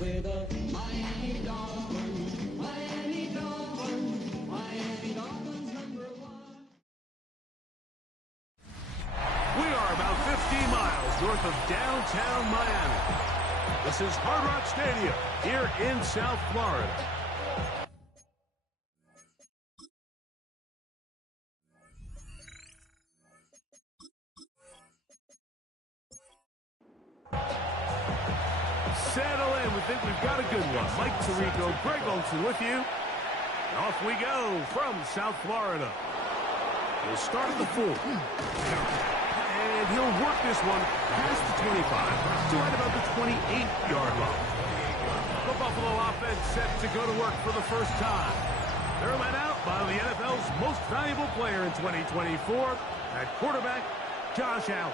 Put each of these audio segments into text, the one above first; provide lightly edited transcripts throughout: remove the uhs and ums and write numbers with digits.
with the Miami Dolphins. Miami Dolphins. Miami Dolphins #1. We are about 15 miles north of downtown Miami. This is Hard Rock Stadium here in South Florida. Settle in. We think we've got a good one. Mike Tirico, Greg Olsen with you. And off we go from South Florida. He'll start at the 4. And he'll work this one past the 25 to right about the 28-yard line. The Buffalo offense set to go to work for the first time. They're led out by the NFL's most valuable player in 2024, at quarterback, Josh Allen.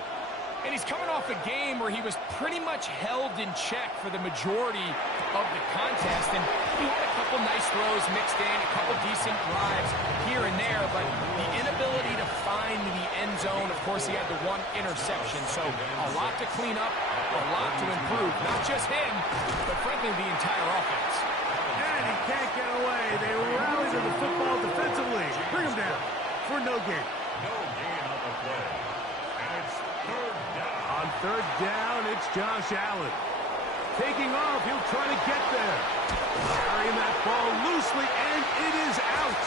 And he's coming off a game where he was pretty much held in check for the majority of the contest. And he had a couple nice throws mixed in, a couple decent drives here and there. But the inability to find the end zone, of course, he had the one interception. So a lot to clean up, a lot to improve. Not just him, but frankly, the entire offense. And he can't get away. They rally to the football defensively. Bring him down for no gain. No gain on the play. And it's third down. On third down, it's Josh Allen. Taking off, he'll try to get there. Carrying that ball loosely, and it is out.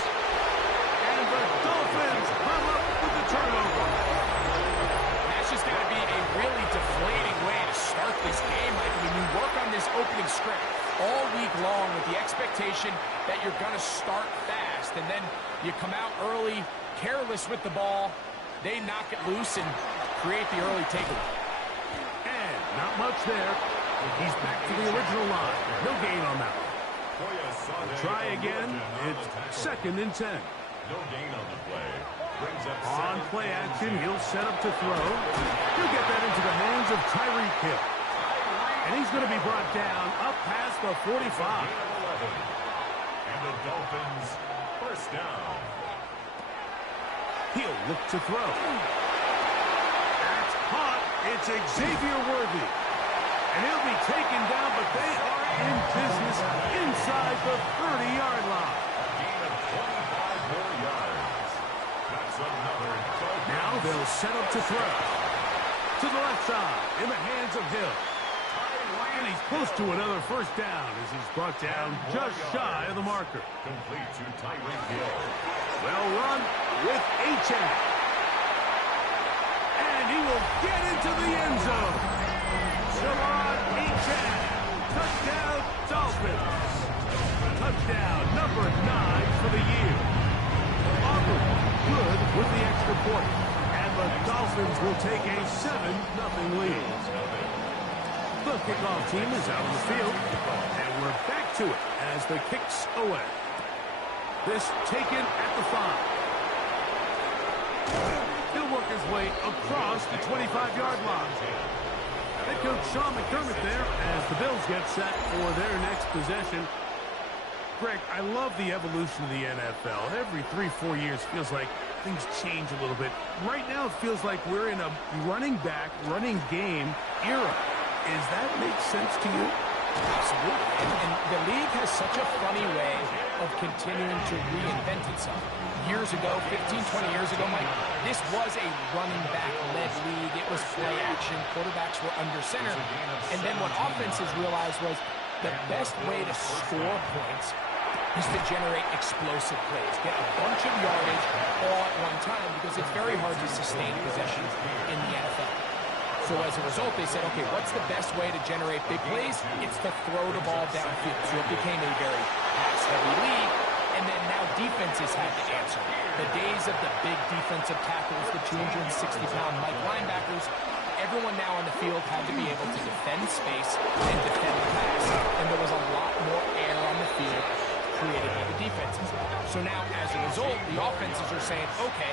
And the Dolphins come up with the turnover. That's just got to be a really deflating way to start this game. Like when you work on this opening script all week long with the expectation that you're going to start fast, and then you come out early, careless with the ball, they knock it loose and create the early takeaway. And not much there. He's back to the original line. No gain on that one. Try again. It's second and 10. No gain on the play. Brings up On play action, he'll set up to throw. He'll get that into the hands of Tyreek Hill. And he's going to be brought down up past the 45. And the Dolphins first down. He'll look to throw. That's caught. It's Xavier Worthy. And he'll be taken down, but they are in business inside the 30-yard line. Gain of 25 more yards. That's another 12. Now they'll set up to throw. To the left side, in the hands of Hill. And he's close to another first down as he's brought down just shy of the marker. Complete to Tyreek Hill. Well run with Achane. And he will get into the end zone. Shamon Achane. Touchdown, Dolphins. Touchdown number 9 for the year. Auburn good with the extra point. And the Dolphins will take a 7-0 lead. The kickoff team is out on the field. And we're back to it as the kick's away. This taken at the 5. He'll work his way across the 25-yard line. Head coach Sean McDermott there as the Bills get set for their next possession. Greg, I love the evolution of the NFL. Every 3-4 years feels like things change a little bit. Right now it feels like we're in a running back, running game era. Does that make sense to you? Absolutely. And the league has such a funny way of continuing to reinvent itself. Years ago, 15, 20 years ago, Mike, this was a running back-led league. It was play action. Quarterbacks were under center. And then what offenses realized was the best way to score points is to generate explosive plays. Get a bunch of yardage all at one time because it's very hard to sustain possessions in the NFL. So as a result, they said, okay, what's the best way to generate big plays? It's to throw the ball downfield. So it became a very pass-heavy league. And then now defenses had to answer. The days of the big defensive tackles, the 260-pound Mike linebackers, everyone now on the field had to be able to defend space and defend the pass. And there was a lot more air on the field created by the defenses. So now, as a result, the offenses are saying, okay,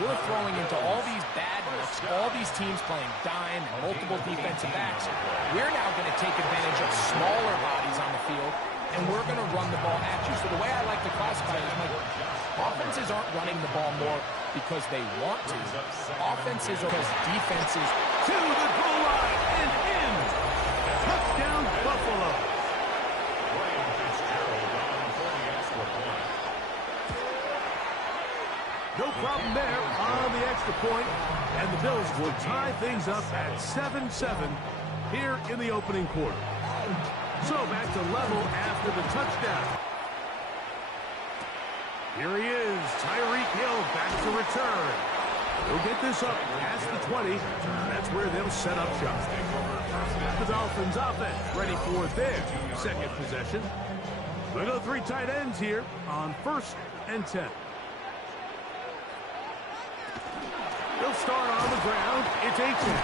we're throwing into all these bad looks, all these teams playing dime and multiple defensive backs. We're now going to take advantage of smaller bodies on the field, and we're going to run the ball at you. So the way I like to classify it is, like, offenses aren't running the ball more because they want to. Offenses are because defenses to the goal line and in. Touchdown, Buffalo. No problem there on the extra point, and the Bills will tie things up at 7-7 here in the opening quarter. So back to level after the touchdown. Here he is, Tyreek Hill back to return. He'll get this up past the 20. That's where they'll set up shop. The Dolphins offense ready for their second possession. We'll go 3 tight ends here on 1st and 10. He'll start on the ground. It's Achane.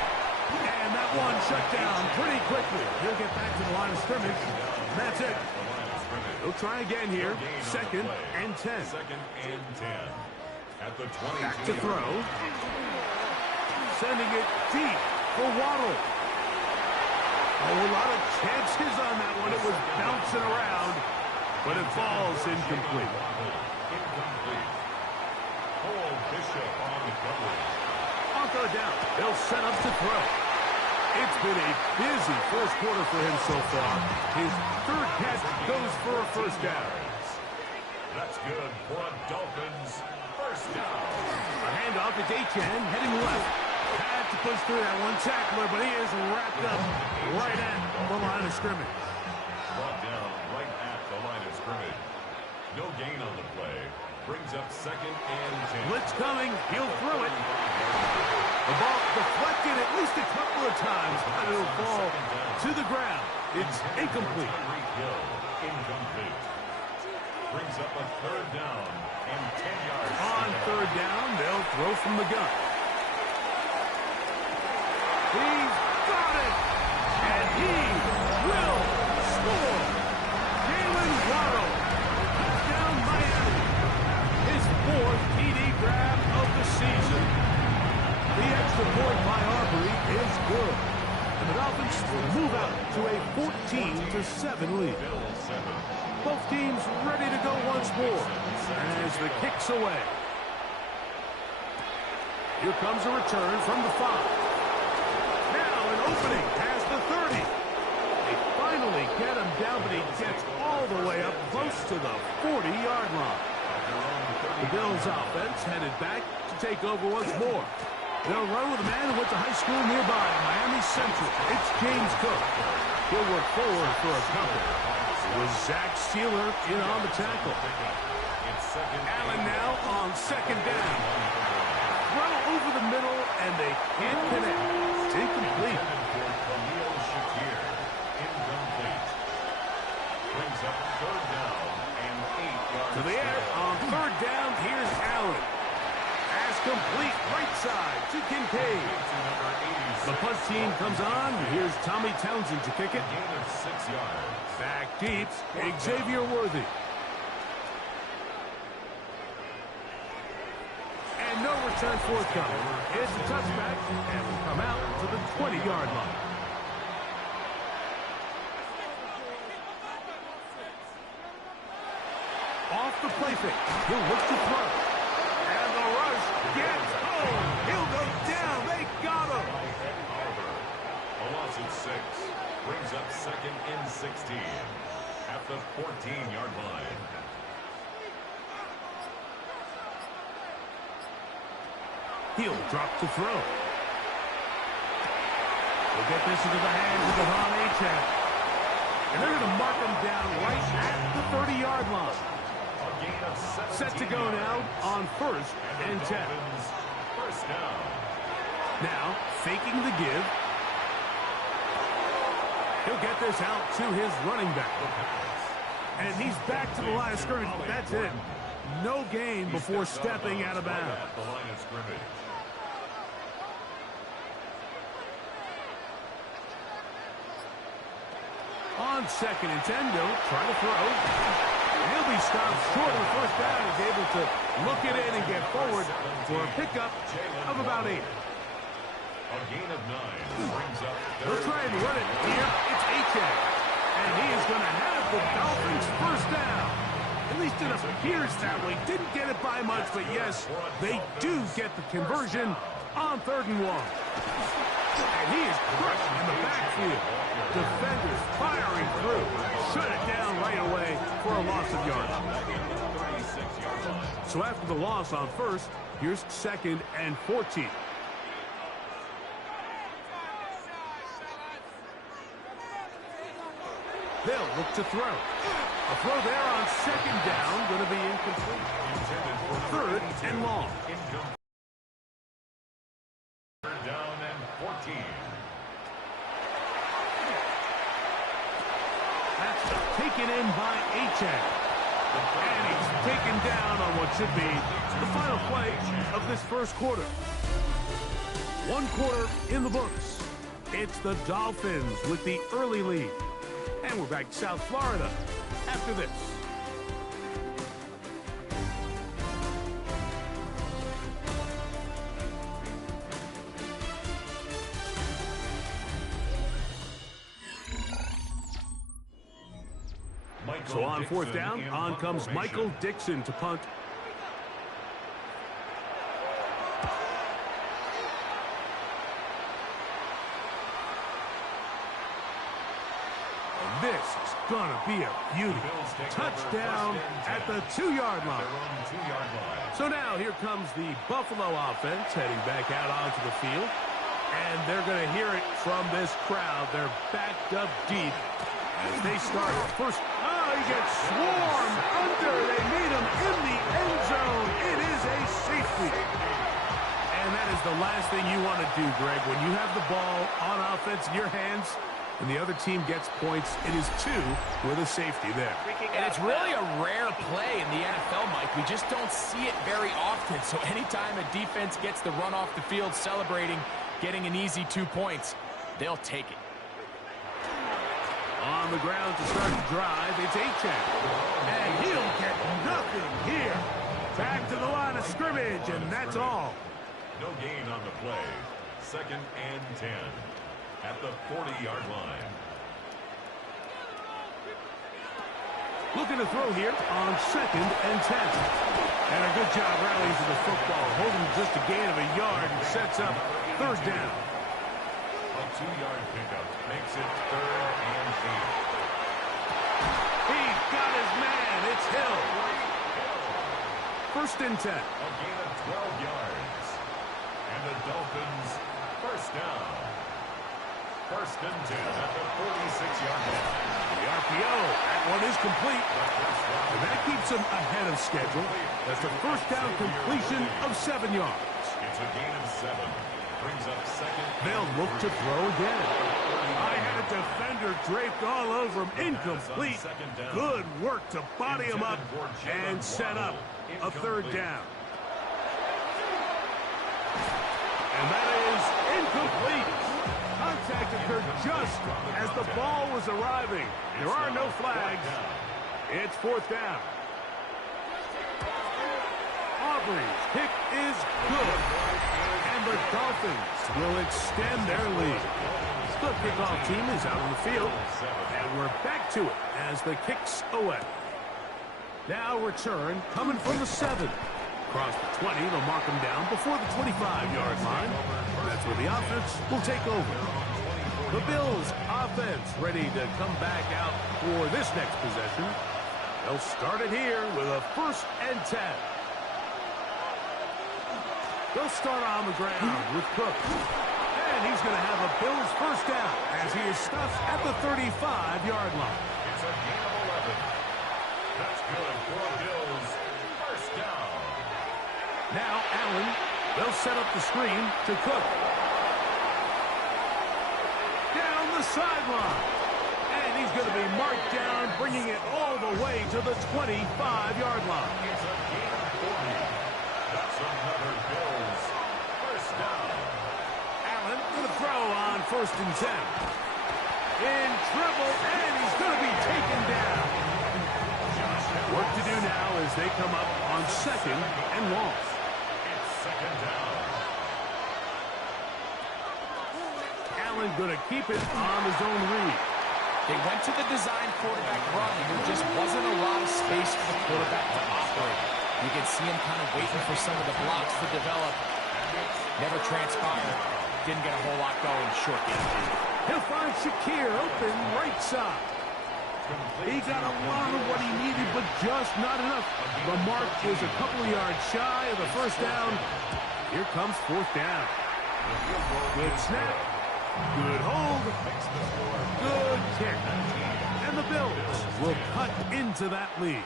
And that one shut down pretty quickly. He'll get back to the line of scrimmage. That's it. He'll try again here. 2nd and 10. 2nd and 10. At the 20. Back to throw. Sending it deep for Waddle. Oh, a lot of chances on that one. It was bouncing around, but it falls incomplete. Incomplete. Cole Bishop on the coverage. On 3rd down, they'll set up to throw. It's been a busy first quarter for him so far. His 3rd catch goes for a 1st down. That's good for a Dolphins first down. A handoff to Achane, heading left. Had to push through that one tackler, but he is wrapped up right at the line of scrimmage. Brought down right at the line of scrimmage. No gain on the play. Brings up 2nd and 10. Blitz coming. He'll throw it. The ball deflected at least a couple of times, but it'll fall to the ground. It's incomplete. Tyreek Hill, incomplete. Brings up a 3rd down and 10 yards. On 3rd down, they'll throw from the gun. He's got it! And he will score! Jalen Waddle, touchdown Miami. His 4th TD grab of the season. The extra point by Aubrey is good. And the Dolphins will move out to a 14-7 lead. Both teams ready to go once more as the kick's away. Here comes a return from the 5. Now an opening past the 30. They finally get him down, but he gets all the way up close to the 40-yard line. The Bills offense headed back to take over once more. They'll run with a man who went to high school nearby, Miami Central. It's James Cook. He'll work forward for a couple. With Zach Steeler in on the tackle. Allen now on 2nd down. Throw over the middle, and they can't connect. It's incomplete. Brings up 3rd down and 8 yards. To the air on 3rd down. Here's Allen. Pass complete right side to Kincaid. The punt team comes on. Here's Tommy Townsend to kick it. Gain of 6 yards. Back deep, Xavier Worthy. And no return forthcoming. It's a touchback, and will come out to the 20-yard line. Off the play fake. He'll look to throw. And the rush gets home. He'll go down. They got him. A loss of 6. Brings up 2nd and 16 at the 14-yard line. He'll drop to throw. We'll get this into the hands of Devon Achane. And they're going to mark him down right at the 30-yard line. A gain of 17. Set to go now on 1st and 10. First down. Now, faking the give. He'll get this out to his running back. And he's back to the line of scrimmage. That's it. No gain before stepping out of bounds. At the line of scrimmage. On 2nd and 10, they'll try to throw. He'll be stopped short of the 1st down. He's able to look it in and get forward for a pickup of about 8. A gain of 9 brings up. He'll try and run it here. It's Achane. And he is going to have the Dolphins first down. At least it appears that way. Didn't get it by much, but yes, they do get the conversion on 3rd and 1. And he is crushed in the backfield. Defenders firing through. Shut it down right away for a loss of yards. So after the loss on first, here's 2nd and 14. They'll look to throw. A throw there on 2nd down, going to be incomplete. 3rd and long. Down and 14. That's taken in by Achane. And he's taken down on what should be the final play of this first quarter. 1 quarter in the books. It's the Dolphins with the early lead. And we're back to South Florida after this. So on 4th down, on comes Michael Dixon to punt. And this is going to be a beauty. Touchdown at the 2-yard line. So now here comes the Buffalo offense heading back out onto the field. And they're going to hear it from this crowd. They're backed up deep as they start first. Oh, he gets swarmed under. They meet him in the end zone. It is a safety. And that is the last thing you want to do, Greg. When you have the ball on offense in your hands and the other team gets points, it is 2 with a safety there. And it's really a rare play in the NFL, Mike. We just don't see it very often. So anytime a defense gets the run off the field celebrating, getting an easy 2 points, they'll take it. On the ground to start the drive, it's Achane. And he'll get nothing here. Back to the line of scrimmage, and that's all. No gain on the play. 2nd and 10 at the 40-yard line. Looking to throw here on 2nd and 10. And a good job rallying to the football, holding just a gain of a yard and sets up 3rd down. A 2-yard pickup makes it 3rd and 8. He's got his man. It's Hill. 1st and 10. A gain of 12 yards. And the Dolphins first down. 1st and 10 at the 46-yard line. The RPO. That one is complete. And that keeps him ahead of schedule. That's a first down completion of 7 yards. It's a gain of 7. Brings up 2nd. They'll look to throw again. I had a defender draped all over him. Incomplete. Good work to body him up and set up a 3rd down. And that is incomplete. Contact occurred just as the ball was arriving. There are no flags. It's 4th down. Aubrey's kick is good. And the Dolphins will extend their lead. The kickoff team is out on the field. And we're back to it as the kick's away. Now return coming from the 7. Across the 20, they'll mark them down before the 25-yard line. That's where the offense will take over. The Bills offense ready to come back out for this next possession. They'll start it here with a 1st and 10. They'll start on the ground with Cook. And he's going to have a Bills first down as he is stuffed at the 35-yard line. It's a gain of 11. That's good for Bills. First down. Now Allen, they'll set up the screen to Cook. Down the sideline. And he's going to be marked down, bringing it all the way to the 25-yard line. It's a gain of 40. That's another Bills. First down. Allen going to throw on 1st and 10. In trouble, and he's going to be taken down. Work to do now as they come up on 2nd and long. It's 2nd down. Allen going to keep it on his own read. They went to the design quarterback run, and there just wasn't a lot of space for the quarterback to operate. You can see him kind of waiting for some of the blocks to develop. Never transpired. didn't get a whole lot going short game. He'll find Shakir open right side. He got a lot of what he needed, but just not enough. The mark is a couple of yards shy of the first down. Here comes fourth down. Good snap. Good hold. Good kick. And the Bills will cut into that lead.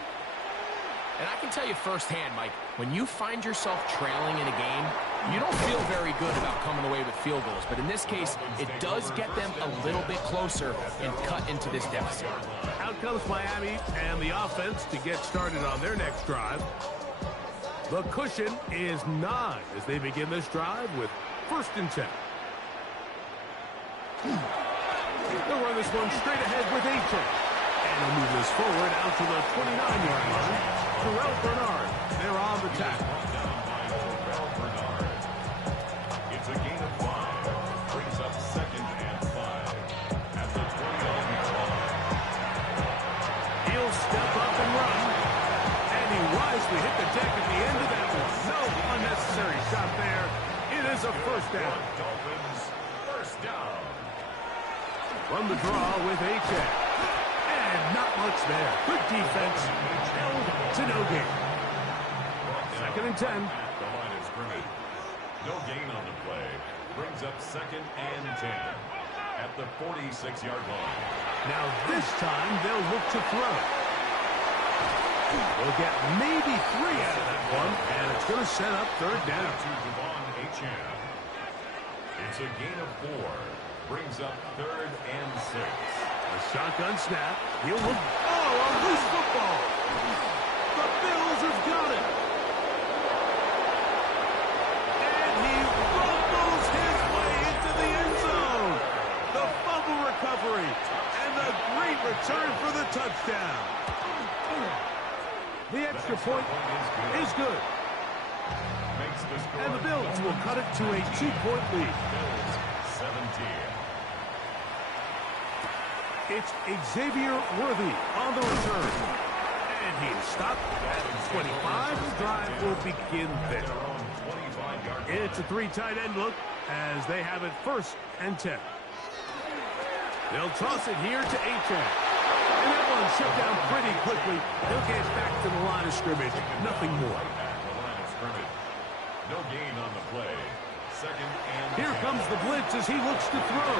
And I can tell you firsthand, Mike, when you find yourself trailing in a game, you don't feel very good about coming away with field goals. But in this case, it does get them a little bit closer and cut into this deficit. Out comes Miami and the offense to get started on their next drive. The cushion is 9 as they begin this drive with 1st and 10. They'll run this one straight ahead with A.J. And they'll move this forward out to the 29-yard line. Terrell Bernard, they're on the tackle. Terrell Bernard. It's a gain of 5. Brings up 2nd and 5 at the 29-yard line. He'll step up and run. And he wisely hit the deck at the end of that one. No unnecessary shot there. It is a first down. Dolphins, first down. From the draw with A.J. And not much there. Good defense. Held to no gain. 2nd and 10. At the line of scrimmage. No gain on the play. Brings up 2nd and 10 at the 46-yard line. Now this time they'll look to throw. They'll get maybe 3 out of that one, and it's going to set up 3rd down. To Devon Achane. It's a gain of 4. Brings up 3rd and 6. A shotgun snap. He'll look. Oh, a loose football. The Bills have got it. And he rumbles his way into the end zone. The fumble recovery. And the great return for the touchdown. The extra point is good. Makes the score. And the Bills will cut it to a 2-point lead. Bills 17. It's Xavier Worthy on the return. And he is stopped at 25. The drive will begin there. Their own 25-yard line. It's a 3 tight end look as they have it 1st and 10. They'll toss it here to Achane. And that one shut down pretty quickly. He'll get back to the line of scrimmage. Nothing more. At the line of scrimmage. No gain on the play. 2nd and Here 10. comes the blitz as he looks to throw.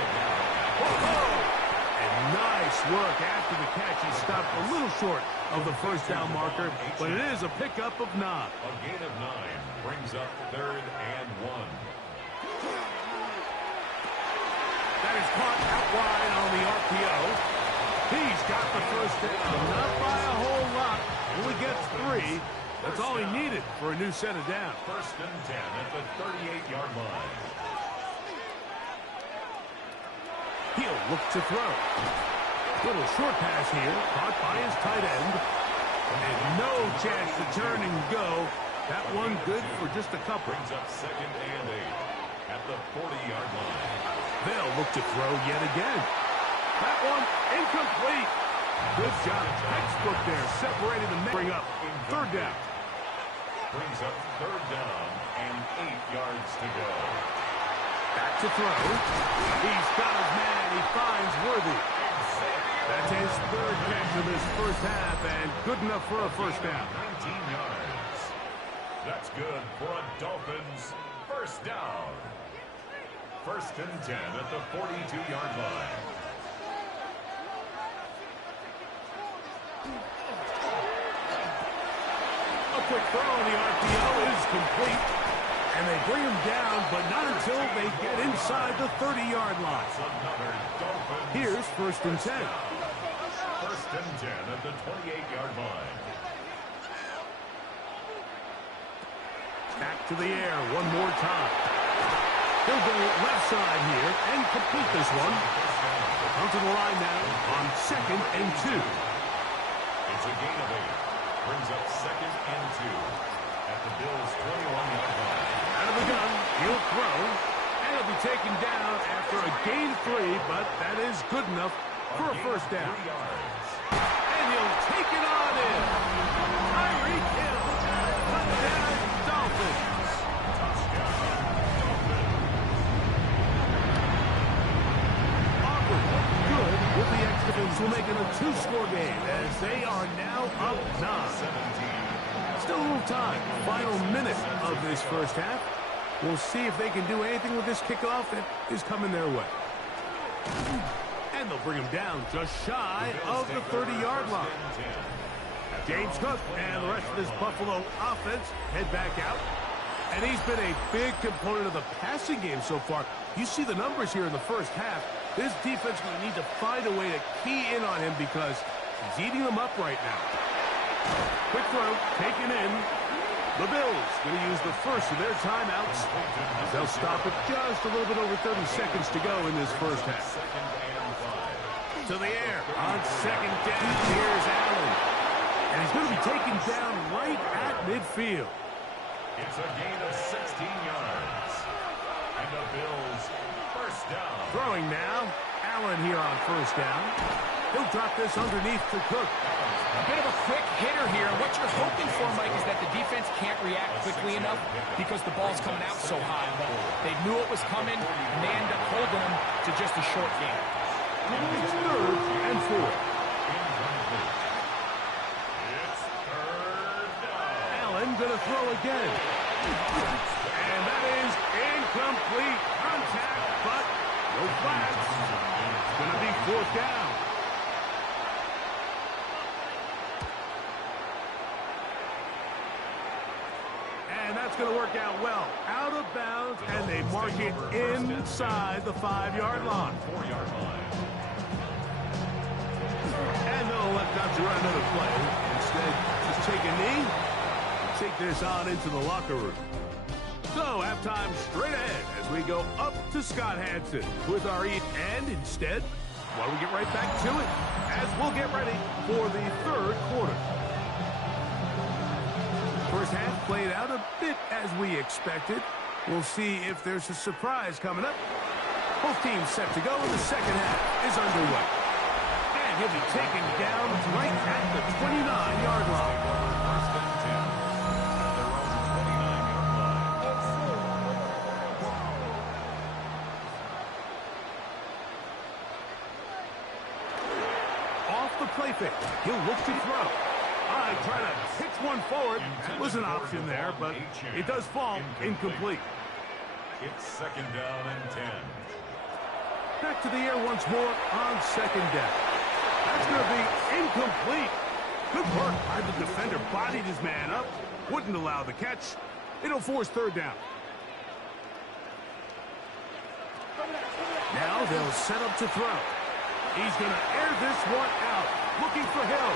Whoa! And nice work after the catch. He stopped a little short of the first down marker, but it is a pickup of 9. A gain of 9 brings up 3rd and 1. That is caught out wide on the RPO. He's got the first down. Not by a whole lot. Only gets 3. That's all he needed for a new set of downs. 1st and 10 at the 38-yard line. He'll look to throw. Little short pass here, caught by his tight end. And no chance to turn and go. That one good for just a couple. Brings up 2nd and 8 at the 40-yard line. They'll look to throw yet again. That one incomplete. Good job. Textbook there. Separated the men. Bring up 3rd down. Brings up 3rd down and 8 yards to go. Back to throw. He's got his man. He finds Worthy. That's his 3rd catch of this first half, and good enough for a first down. 19 yards. That's good for a Dolphins first down. 1st and 10 at the 42-yard line. A quick throw on the RPO is complete. And they bring him down, but not until they get inside the 30-yard line. It's another Dolphins. Here's 1st and 10. 1st and 10 at the 28-yard line. Back to the air one more time. He'll go left side here and complete this one. Onto the line now on 2nd and 2. It's a gain of 8. Brings up 2nd and 2 at the Bills' 21-yard line. Out of the gun, he'll throw, and he'll be taken down after a gain of 3, but that is good enough for a first down. 3 yards. And he'll take it on in. Tyreek Hill, touchdown Dolphins. Touchdown, Dolphins. two-score game as they are now up 9. Still a little time. Final minute of this first half. We'll see if they can do anything with this kickoff that is coming their way. And they'll bring him down just shy of the 30-yard line. James Cook and the rest of this Buffalo offense head back out. And he's been a big component of the passing game so far. You see the numbers here in the first half. This defense will need to find a way to key in on him because he's eating them up right now. Quick throw, taken in. The Bills going to use the first of their timeouts. They'll stop it just a little bit over 30 seconds to go in this first half. To the air on second down. Here's Allen. And he's going to be taken down right at midfield. It's a gain of 16 yards. And the Bills first down. Throwing now. Allen here on first down. He'll drop this underneath to Cook. A bit of a quick hitter here. And what you're hoping for, Mike, is that the defense can't react quickly enough because the ball's coming out so high. But they knew it was coming, and they end up holding them to just a short game. It's 3rd and 4. It's 3rd down. Allen going to throw again. And that is incomplete. Contact, but no flags. It's going to be 4th down. And that's going to work out well. Out of bounds, and they mark it inside the 5-yard line. 4-yard line. And they'll elect not to run another play. Instead, just take a knee, take this on into the locker room. So, halftime straight ahead as we go up to Scott Hanson with our eat. And instead, why don't we get right back to it as we'll get ready for the 3rd quarter. First half played out a bit as we expected. We'll see if there's a surprise coming up. Both teams set to go, and the second half is underway. And he'll be taken down right at the 29-yard line. First and 10 at their own 29-yard line. Off the play fake, he'll look to throw. Trying to pitch one forward. That was an option there, but it does fall incomplete. It's 2nd down and 10. Back to the air once more on second down. That's going to be incomplete. Good work by the defender. Bodied his man up. Wouldn't allow the catch. It'll force 3rd down. Now they'll set up to throw. He's going to air this one out. Looking for Hill.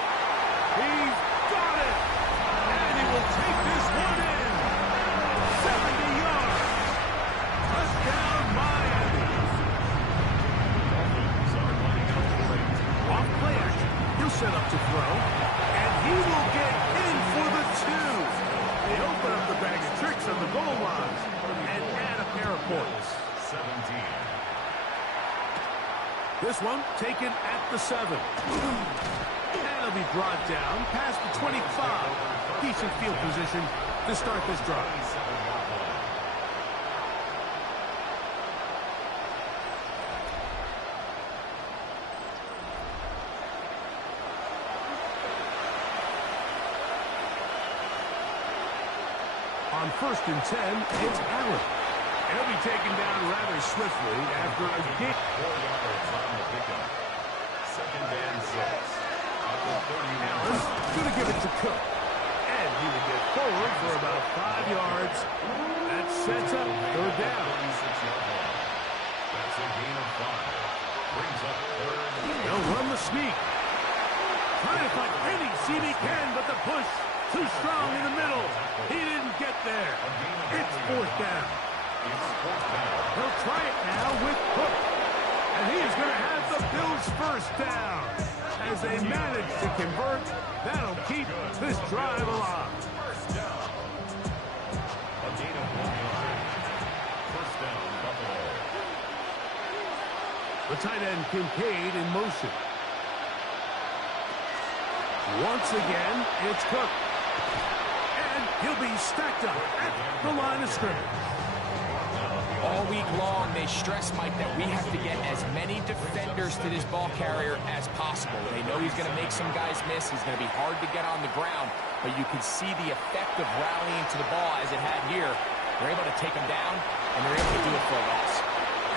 He's got it! And he will take this one in. 70 yards. Touchdown, Miami. Off play action. He'll set up to throw. And he will get in for the 2. They open up the bag of tricks on the goal line and add a pair of points. 17. This one taken at the 7. And he'll be brought down past the 25. Decent field position to start this drive. 27-yard line. On 1st and 10, it's Allen. And he'll be taken down rather swiftly after a game. 4 yards on the pickup. 2nd and 6. Allen going to give it to Cook. And he will get forward for about 5 yards. That sets up 3rd down. 36-yard line. That's a gain of 5. Brings up 3rd. They'll run the sneak. Trying to find any seam he can, but the push too strong in the middle. He didn't get there. It's 4th down. It's 4th down. He'll try it now with Cook. And he is going to have the Bills' first down. As they manage to convert, that'll keep this drive alive. First down. A gain of 1 yard. First down, Buffalo. The tight end Kincaid in motion. Once again, it's Cook. And he'll be stacked up at the line of scrimmage. All week long, they stress, Mike, that we have to get as many defenders to this ball carrier as possible. They know he's going to make some guys miss. He's going to be hard to get on the ground, but you can see the effect of rallying to the ball as it had here. They're able to take him down, and they're able to do it for a loss.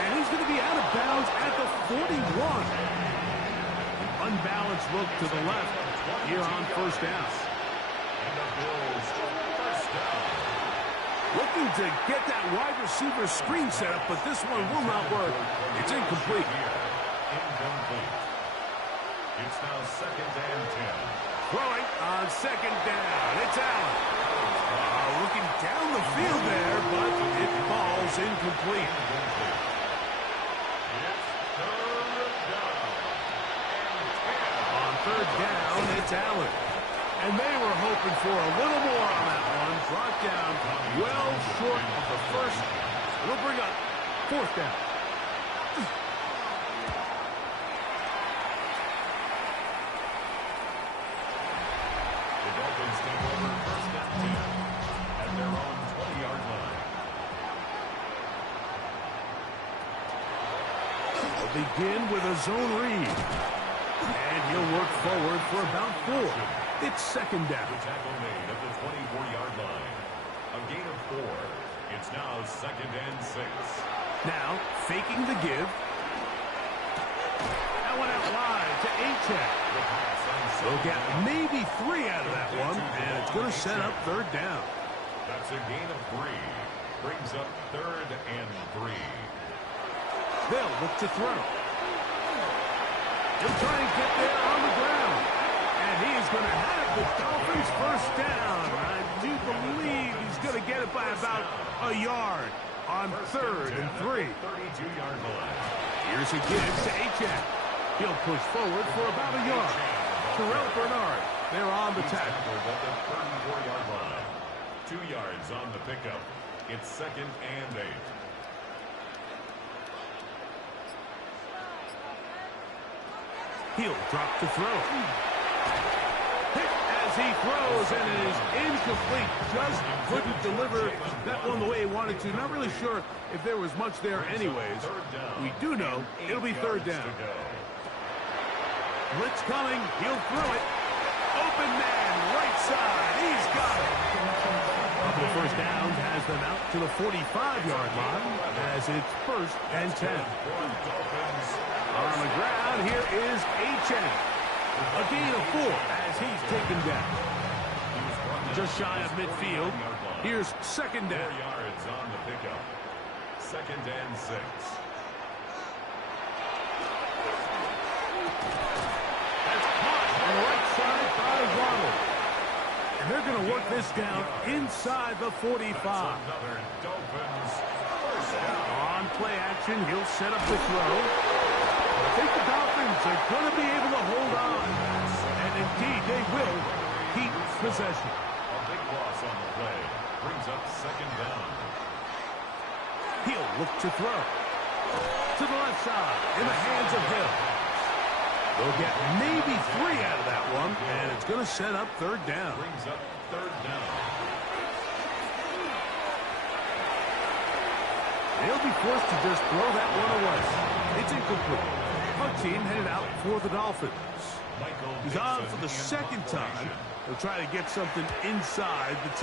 And he's going to be out of bounds at the 41. Unbalanced look to the left here on first down. And the Bills, first down. Looking to get that wide receiver screen set up, but this one will not work. It's incomplete. Incomplete. It's now second and 10. Throwing on second down. It's Allen. Looking down the field there, but it falls incomplete. On third down, it's Allen. And they were hoping for a little more on that one. Brought down well short of the first. It'll bring up fourth down. The Dolphins take over first and 10 at their own 20-yard line. They'll begin with a zone read. And he'll work forward for about 4. It's second down. The tackle made at the 24-yard line. A gain of 4. It's now second and 6. Now, faking the give. That went out wide to Achane. The pass on They'll get maybe 3 out of that one, and it's going to set up third down. That's a gain of 3. Brings up third and 3. They'll look to throw. He'll try and get there on the ground. And he's going to have the Dolphins first down. I do believe he's going to get it by about a yard on third and 3. 32-yard line. Here's a give to Achane. He'll push forward for about a yard. Terrell Bernard, they're on the tackle. At the 34-yard line. 2 yards on the pickup. It's second and 8. He'll drop to throw. Hit as he throws, and it is incomplete. Just couldn't deliver that one the way he wanted to. Not really sure if there was much there anyways. We do know it'll be third down. Blitz coming. He'll throw it. Open man, right side. He's got it. Couple of first downs has them out to the 45-yard line as it's first and 10. On the ground, here is Achane. A gain of 4 as he's taken down. Just shy of midfield. Here's second 4 down. yards on the pickup. Second and 6. That's caught on the right side by Ronald. And they're going to work this down inside the 45. Another Dolphins first down. On play action, he'll set up the throw. I think the Dolphins are going to be able to hold on. And indeed, they will keep possession. A big loss on the play. Brings up second down. He'll look to throw. To the left side, in the hands of Hill. They'll get maybe 3 out of that one, and it's going to set up third down. Brings up third down. They'll be forced to just throw that one away. It's incomplete. Our team headed out for the Dolphins. Michael He's on Dixon for the in second time. operation. They'll try to get something inside the